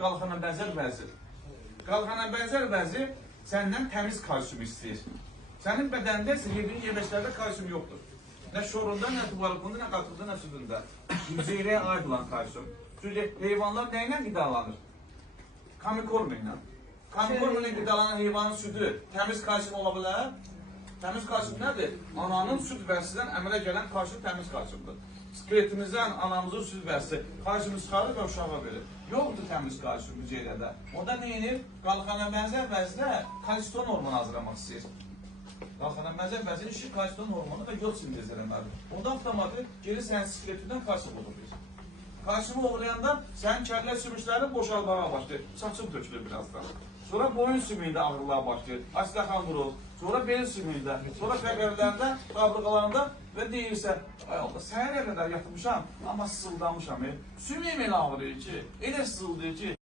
qalxana bənzər vəzi. Qalxana bənzər vəzi səndən təmiz kalsium istəyir. Sənin bədənində isə yediyin yeməklərdə kalsium yoxdur. Nə şorunda, nə tuvalıqında, nə qatında, nə südündə. Hüceyrəyə aid olan kalsium. Çünki heyvanlar nə ilə qidalanır? Kamikorma ilə. Kamikorma ilə qidalanan heyvanın südü təmiz kalsium ola bilər. Təmiz kalsium nədir? Ananın süd vəsindən əmələ gələn kalsium təmiz kalsiumdur. Skeletimizdən anamızın süd vəsi kalsiumu çıxarır və uşağa verir. Yoxdur təmiz kalsium hüceyrədə. Onda nə edir? Qalxana bənzər vəzdə kalsiton hormonu hazırlamaq istəyir. Qalxana bənzər vəzin işi kalsiton hormonu və yod sintez eləməlidir. Onda avtomatik geri sənin skeletindən kalsium olur. Kalsiumu uğrayanda sənin kəllə sümüklərin boşalmağa başlayır. Saçın tökülür birazdan. Sonra boyun sümüyündə ağrılığa başlayır. Astaxan vurur. Sonra bel sümüyündə. Sonra fəqərlərdə, qabrıqalarında və deyirsə, ay Allah, səhərə qədər yatmışam, amma sızıldamışam. Sümüyüm elə ağrıyır ki, elə sızıldayır ki,